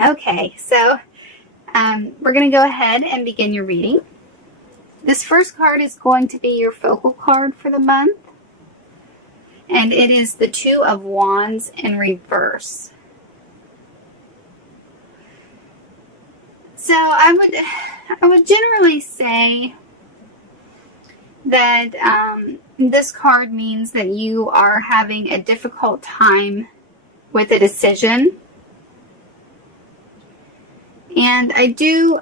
Okay, so we're going to go ahead and begin your reading. This first card is going to be your focal card for the month, and it is the Two of Wands in reverse. So I would generally say that this card means that you are having a difficult time with a decision. And I do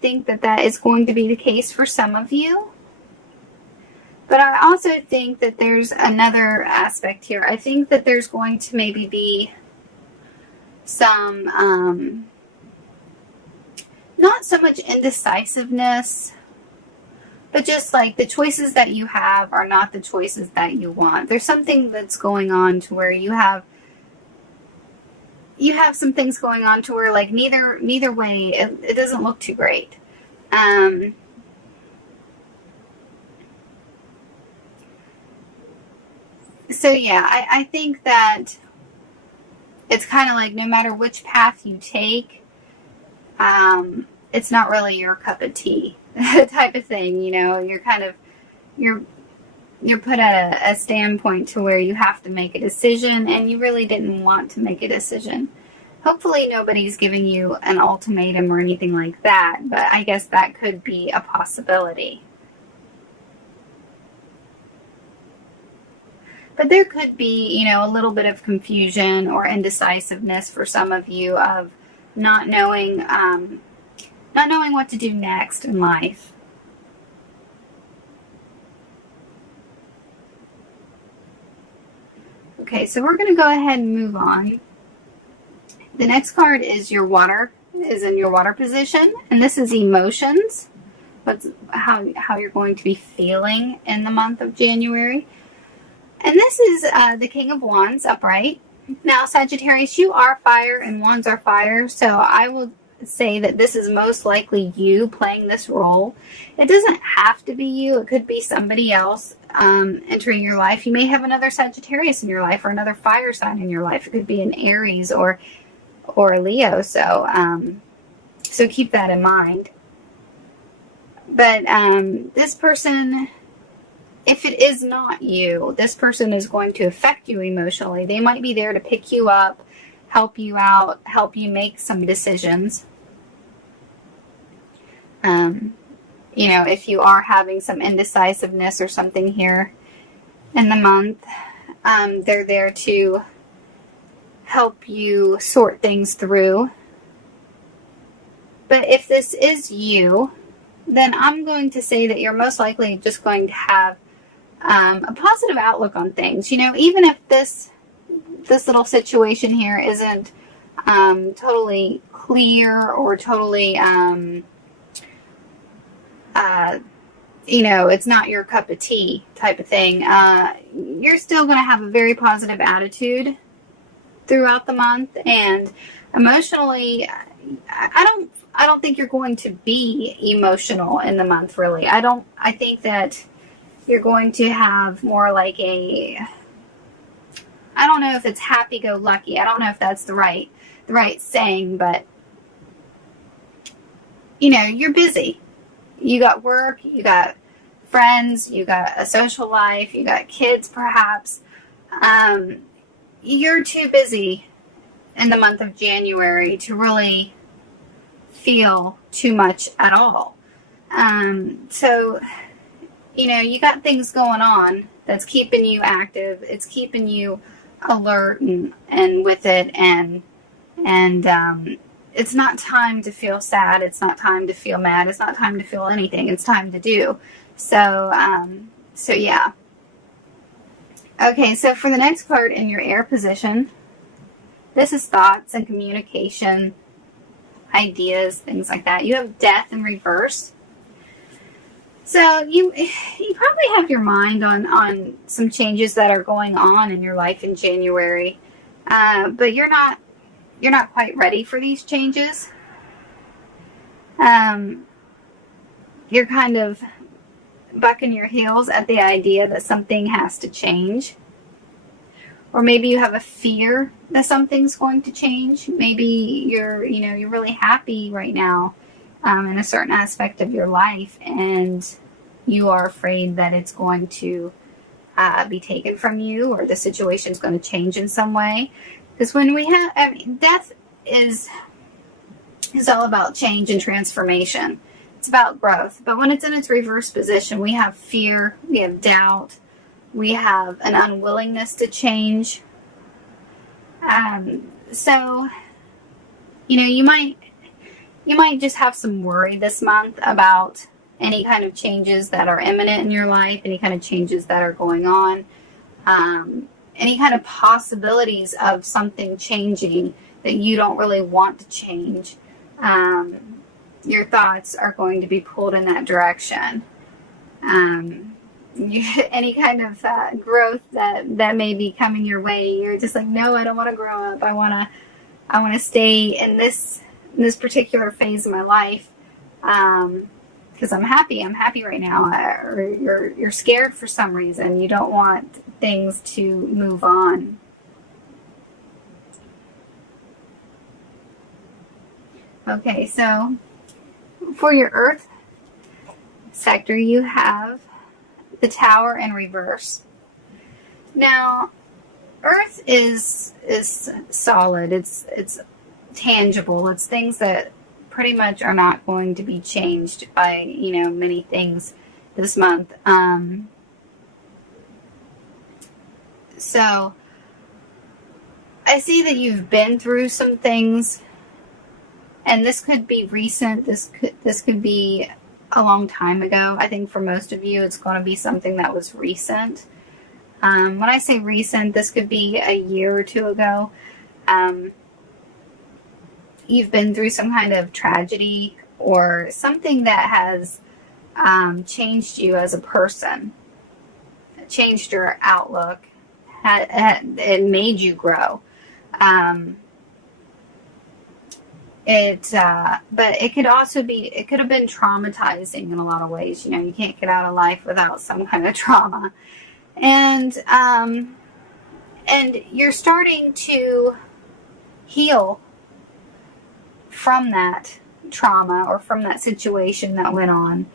think that is going to be the case for some of you. But I also think that there's another aspect here. I think that there's going to maybe be some, not so much indecisiveness, but just like the choices that you have are not the choices that you want. There's something that's going on to where you have some things going on to where like neither way it doesn't look too great. So yeah, I think that it's kind of like no matter which path you take, it's not really your cup of tea type of thing. You're kind of you're put at a standpoint to where you have to make a decision, and you really didn't want to make a decision. Hopefully nobody's giving you an ultimatum or anything like that, but I guess that could be a possibility. But there could be, a little bit of confusion or indecisiveness for some of you of not knowing what to do next in life. Okay, so we're going to go ahead and move on. The next card is in your water position, and this is emotions. How you're going to be feeling in the month of January. And this is the King of Wands upright. Now, Sagittarius, you are fire and Wands are fire, so I will say that this is most likely you playing this role. It doesn't have to be you. It could be somebody else entering your life. You may have another Sagittarius in your life or another fire sign in your life. It could be an Aries or a Leo, so keep that in mind. But this person, if it is not you, this person is going to affect you emotionally. They might be there to pick you up, help you out, help you make some decisions. If you are having some indecisiveness or something here in the month, they're there to help you sort things through. But if this is you, then I'm going to say that you're most likely just going to have a positive outlook on things. Even if this little situation here isn't totally clear or totally, it's not your cup of tea type of thing, you're still going to have a very positive attitude throughout the month. And emotionally, I don't think you're going to be emotional in the month, really. I think that you're going to have more like I don't know if it's happy-go-lucky. I don't know if that's the right saying, but you're busy. You got work, you got friends, you got a social life, you got kids perhaps. You're too busy in the month of January to really feel too much at all. So you got things going on that's keeping you active. It's keeping you alert and with it, and it's not time to feel sad. It's not time to feel mad. It's not time to feel anything. It's time to do. So yeah. Okay, so for the next card in your air position, this is thoughts and communication, ideas, things like that. You have death in reverse. So you probably have your mind on some changes that are going on in your life in January, but you're not quite ready for these changes. You're kind of bucking your heels at the idea that something has to change, Or maybe you have a fear that something's going to change. Maybe you're really happy right now in a certain aspect of your life, and you are afraid that it's going to be taken from you, or the situation's going to change in some way. Because when we have, death is all about change and transformation. It's about growth. But when it's in its reverse position, we have fear, we have doubt, we have an unwillingness to change. So, you might just have some worry this month about any kind of changes that are imminent in your life, any kind of changes that are going on, any kind of possibilities of something changing that you don't really want to change. Your thoughts are going to be pulled in that direction. Any kind of growth that may be coming your way, you're just like, no, I don't want to grow up. I want to stay in this particular phase of my life because I'm happy. I'm happy right now. Or you're scared for some reason. You don't want things to move on. Okay, so for your Earth sector, you have the Tower in reverse. Now, Earth is solid. It's tangible. It's things that pretty much are not going to be changed by many things this month. So I see that you've been through some things, and this could be recent. This could be a long time ago. I think for most of you, it's going to be something that was recent. When I say recent, this could be a year or two ago. You've been through some kind of tragedy or something that has changed you as a person, changed your outlook, it made you grow. But it could also be, it could have been traumatizing in a lot of ways. You can't get out of life without some kind of trauma. And you're starting to heal from that trauma or from that situation that went on.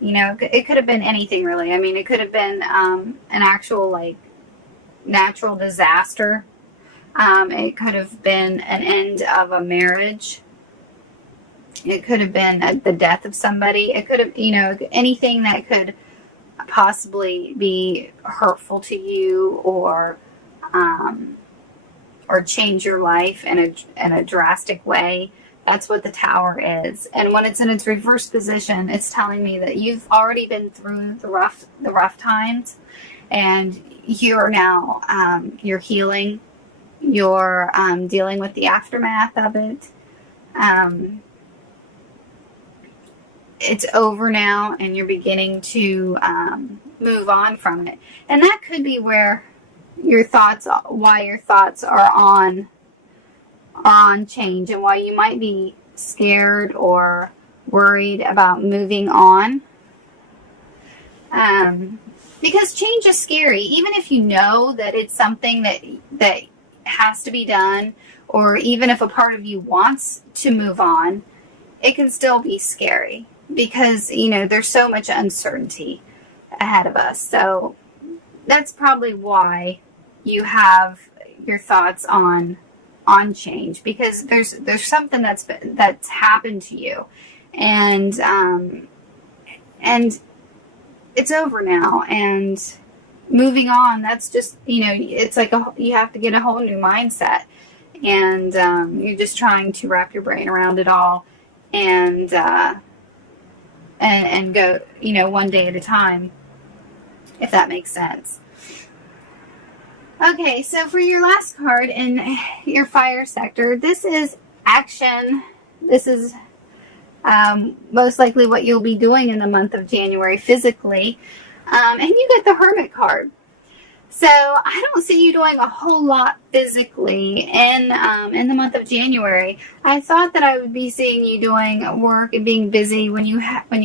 It could have been anything really. I mean, it could have been an actual natural disaster. It could have been an end of a marriage. It could have been the death of somebody. It could have, anything that could possibly be hurtful to you or change your life in a drastic way. That's what the Tower is. And when it's in its reverse position, it's telling me that you've already been through the rough times, and you're now you're healing. You're dealing with the aftermath of it. It's over now, and you're beginning to move on from it. And that could be why your thoughts are on change, and why you might be scared or worried about moving on. Because change is scary, even if you know that it's something that has to be done, or even if a part of you wants to move on, it can still be scary because, there's so much uncertainty ahead of us. So that's probably why you have your thoughts on change, because there's something that's happened to you, and it's over now, and moving on, that's just, it's like you have to get a whole new mindset, and you're just trying to wrap your brain around it all, and go, one day at a time, if that makes sense. Okay, so for your last card in your fire sector, this is action. This is most likely what you'll be doing in the month of January physically. And you get the Hermit card. So I don't see you doing a whole lot physically in the month of January. I thought that I would be seeing you doing work and being busy when you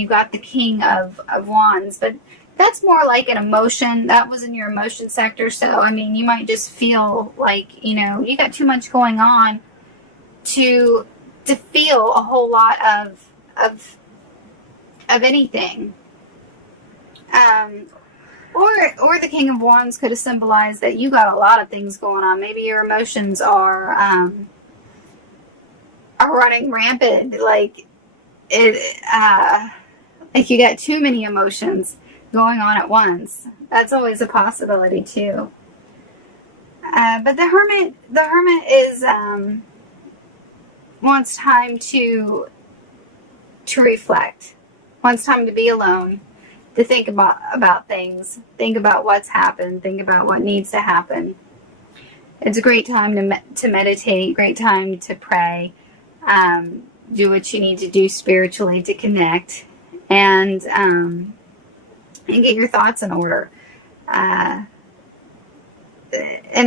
got the King of Wands, but That's more like an emotion. That was in your emotion sector. So, I mean, you might just feel like, you know, you got too much going on to feel a whole lot of anything. Or the King of Wands could have symbolized that you got a lot of things going on. Maybe your emotions are running rampant, like you got too many emotions going on at once. That's always a possibility too. But the Hermit is wants time to reflect, wants time to be alone, to think about things, think about what's happened, think about what needs to happen. It's a great time to meditate, great time to pray, do what you need to do spiritually to connect, and get your thoughts in order. And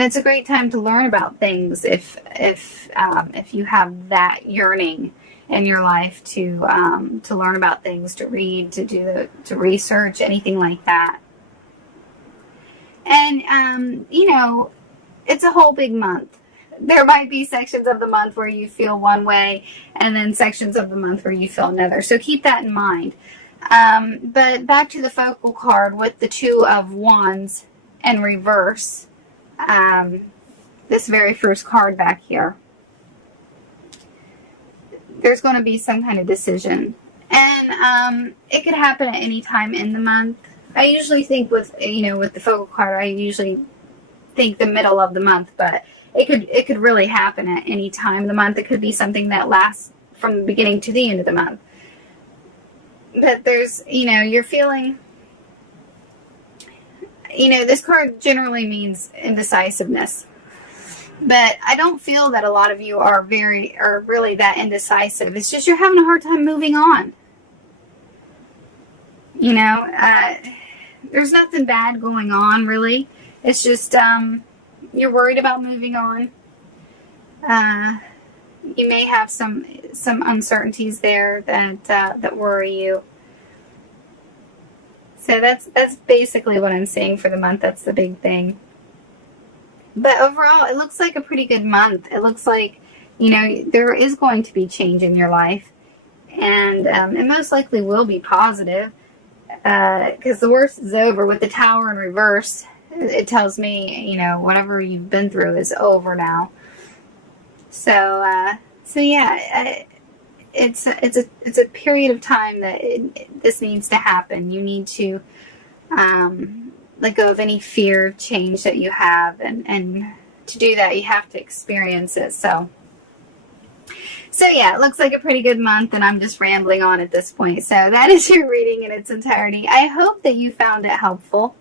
it's a great time to learn about things if you have that yearning in your life to learn about things, to read, to research, anything like that. And you know, it's a whole big month. There might be sections of the month where you feel one way, and then sections of the month where you feel another. So keep that in mind. But back to the focal card with the Two of Wands in reverse. This very first card back here. There's going to be some kind of decision. And it could happen at any time in the month. I usually think with the focal card, I usually think the middle of the month, but it could really happen at any time in the month. It could be something that lasts from the beginning to the end of the month. But there's, you're feeling, this card generally means indecisiveness. But I don't feel that a lot of you are really that indecisive. It's just you're having a hard time moving on. There's nothing bad going on, really. It's just you're worried about moving on. You may have some uncertainties there that worry you. So that's basically what I'm saying for the month. That's the big thing. But overall, it looks like a pretty good month. It looks like, there is going to be change in your life. And it most likely will be positive. Because the worst is over. With the Tower in reverse, it tells me, whatever you've been through is over now. So yeah, it's a period of time that this needs to happen. You need to let go of any fear of change that you have, and to do that, you have to experience it. So yeah, it looks like a pretty good month, and I'm just rambling on at this point. So that is your reading in its entirety. I hope that you found it helpful.